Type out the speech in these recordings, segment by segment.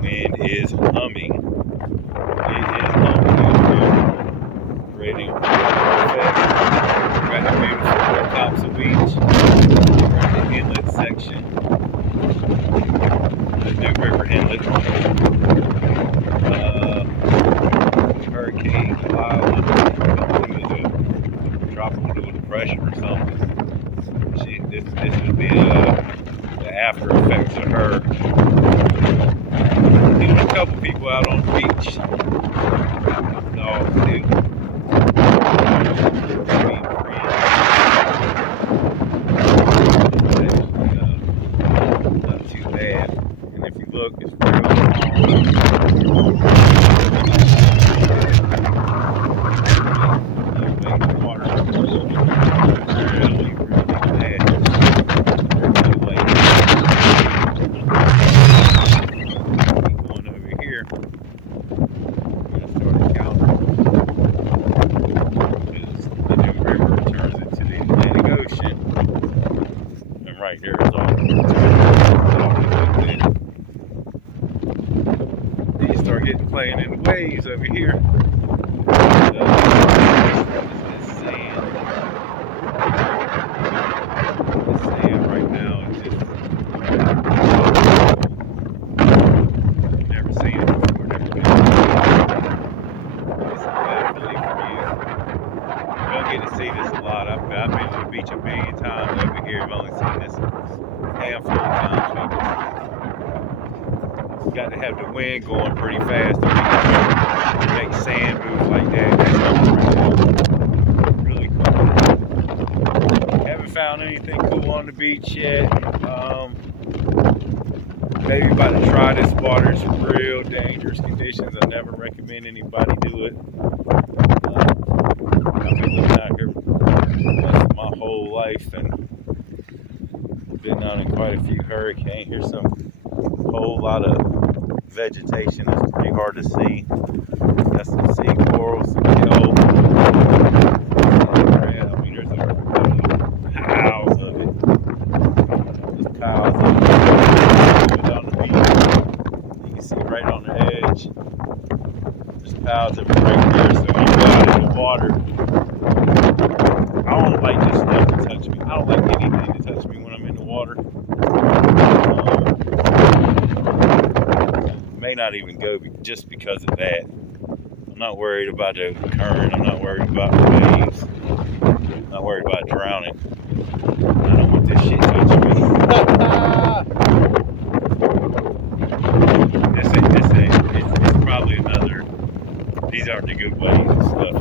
wind is humming. It is humming. Creating a perfect. We're at the beautiful Topsail Beach. We're at the inlet section. The New River Inlet. Hurricane Howling coming through the tropical depression or something. This would be the after effects of her. Even a couple people out on the beach. Dogs too. Being free. Not too bad. And if you look, it's real water. Really bad. Going over here. I'm going to start a counter. Because the New River turns into the Atlantic Ocean. And right there is all. Then you start getting playing in the waves over here. This sand. This sand right now is just never seen it before, never been. It's definitely for you. You don't get to see this a lot. I've been to the beach a million times over here. I've only seen this a handful of times. You got to have the wind going pretty fast to make sand move like that. That's really cool. Haven't found anything cool on the beach yet. Maybe about to try this water. It's real dangerous conditions. I never recommend anybody do it. I've been living out here my whole life and been out in quite a few hurricanes. Here's some whole lot of vegetation. It's pretty hard to see. That's some sea corals, some kelp. I mean, there's piles of it. There's piles of it on the beach. You can see right on the edge. There's piles of it right there. So when you go out in the water, I don't like this stuff to touch me. I don't like anything to touch me when I'm in the water. May not even go just because of that. I'm not worried about the current. I'm not worried about the waves. I'm not worried about drowning. I don't want this shit touching me. It's probably another. These aren't the good waves and stuff.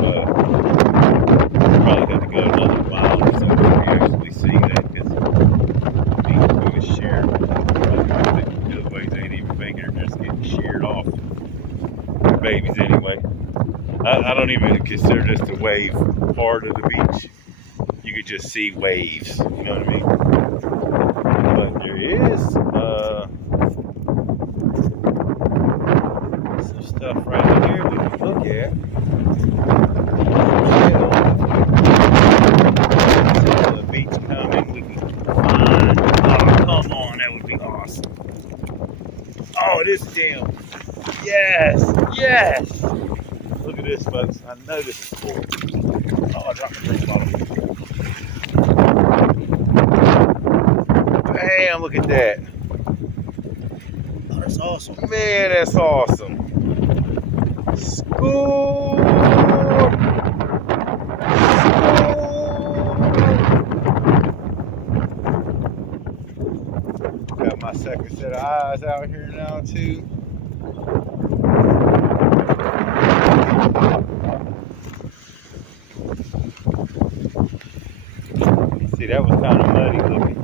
Probably have to go another mile or so before you actually see that, because it was shared. The waves ain't even making it. They're just getting sheared off. They're babies anyway. I don't even consider this the wave part of the beach. You could just see waves. You know what I mean? But there is some stuff right here we can look at. The beach coming. We can find. Oh, come on, that would be awesome. Oh, this damn. Yes, yes. Look at this, folks. I know this is cool. Oh, I dropped my drink bottle. Bam, look at that. Oh, that's awesome. Man, that's awesome. Score! Got my second set of eyes out here now, too. See, that was kind of muddy looking.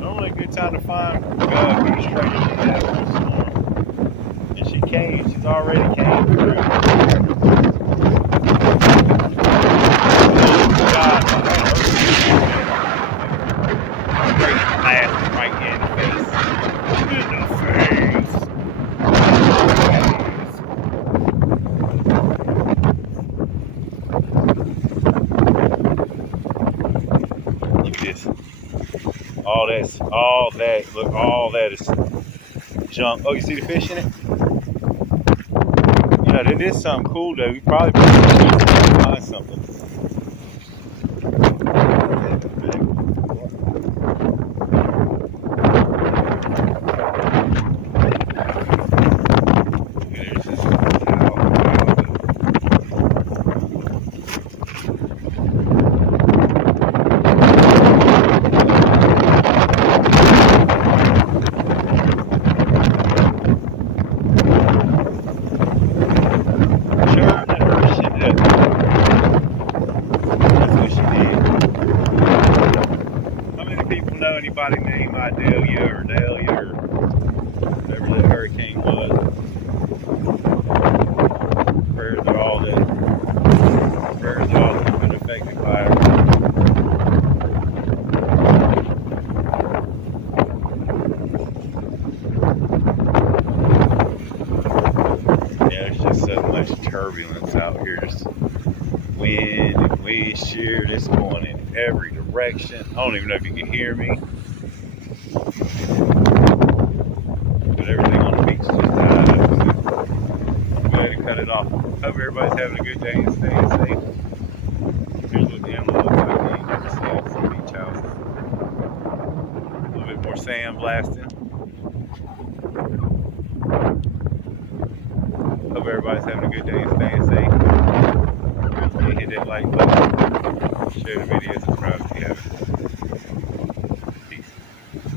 Normally a good time to find beach strangers in that storm. And she came, she's already came through. Right in the face. Yes, all that. Look, all that is junk. Oh, you see the fish in it? You know, that is something cool though. You probably find something. Anybody named Idalia or Delia or whatever that hurricane was. Prayers are all that have been affected by it. Yeah, there's just so much turbulence out here. Just wind and wind shear just going in every direction. I don't even know if you can hear me. But everything on the beach is just tied up. So I'm going to cut it off. Hope everybody's having a good day and staying safe. Here's what the animal looks like. You can see it from beach houses. A little bit more sand blasting. Hope everybody's having a good day and staying safe. Hit that like button. Share the videos.